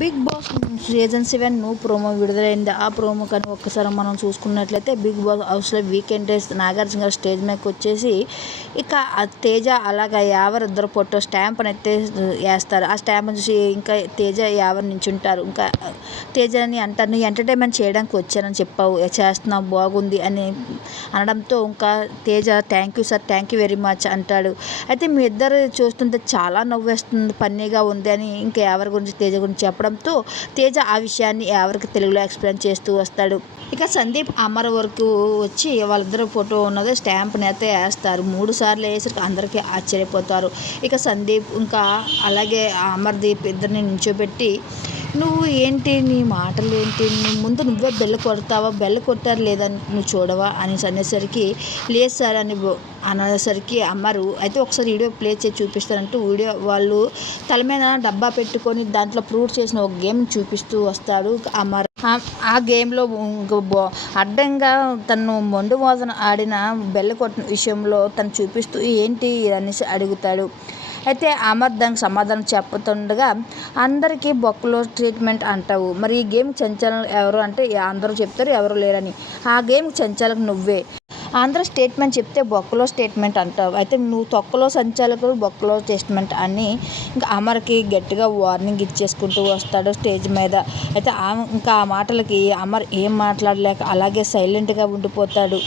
Big Boss season seven నువ్వు promo విడుదలైంది. ఆ ప్రోమో కానీ ఒక్కసారి మనం చూసుకున్నట్లయితే బిగ్ బాస్ హౌస్లో weekend days Nagarjuna garu stage మీదకి వచ్చేసి ఇక ఆ తేజ అలాగా యావర్ ఇద్దరు ఫోటో స్టాంప్ అయితే వేస్తారు. ఆ స్టాంప్ చూసి ఇంకా తేజ యావర్ నించుంటారు. ఇంకా తేజని అంటారు నువ్వు ఎంటర్టైన్మెంట్ చేయడానికి వచ్చానని చెప్పావు. చేస్తున్నావు బాగుంది అని అనడంతో ఇంకా Teja thank you sir thank you very much అంటాడు. అయితే మీ ఇద్దరు చూస్తుంటే చాలా నవ్వేస్తుంది ఫన్నీగా ఉంది అని ఇంకా ఎవరి గురించి తేజ గురించి చెప్పడంతో తేజ ఆ విషయాన్ని ఎవరికి తెలుగులో ఎక్స్ప్లెయిన్ చేస్తూ వస్తాడు. ఇక సందీప్ అమర్ వరకు వచ్చి వాళ్ళిద్దరు ఫోటో ఉన్నది స్టాంప్ని అయితే వేస్తారు. మూడు సార్లు వేసరికి అందరికీ ఆశ్చర్యపోతారు. ఇక సందీప్ ఇంకా అలాగే అమర్దీప్ ఇద్దరిని నించోబెట్టి నువ్వు ఏంటి? నీ మాటలు ఏంటి నువ్వు ముందు నువ్వే బెల్ల కొడతావా? బెల్ల కొట్టారు లేదా నువ్వు చూడవా? అని అనేసరికి లేదు సార్ అని అనేసరికి అమ్మరు అయితే ఒకసారి వీడియో ప్లే చేసి చూపిస్తారంటూ వీడియో వాళ్ళు తల మీద డబ్బా పెట్టుకొని దాంట్లో ప్రూవ్ చేసిన ఒక గేమ్ చూపిస్తూ వస్తాడు. అమర్ ఆ గేమ్లో అడ్డంగా తను మొండు మోదన ఆడిన బెల్ల కొట్టిన విషయంలో తను చూపిస్తూ ఏంటి? అనేసి అడుగుతాడు. అయితే అమర్ దానికి సమాధానం చెప్పుతుండగా అందరికీ బొక్కలో ట్రీట్మెంట్ అంటావు. మరి ఈ గేమ్ సంచాలనం ఎవరు అంటే అందరూ చెప్తారు ఎవరు లేరని. ఆ గేమ్ చెంచాలకు నువ్వే. ఆంధ్ర స్టేట్మెంట్ చెప్తే బొక్కలో స్టేట్మెంట్ అంటావు. అయితే నువ్వు తొక్కలో సంచాలకులు బొక్కలో స్టేట్మెంట్ అని ఇంకా అమర్కి గట్టిగా వార్నింగ్ ఇచ్చేసుకుంటూ వస్తాడు స్టేజ్ మీద. అయితే ఇంకా ఆ మాటలకి అమర్ ఏం మాట్లాడలేక అలాగే సైలెంట్గా ఉండిపోతాడు.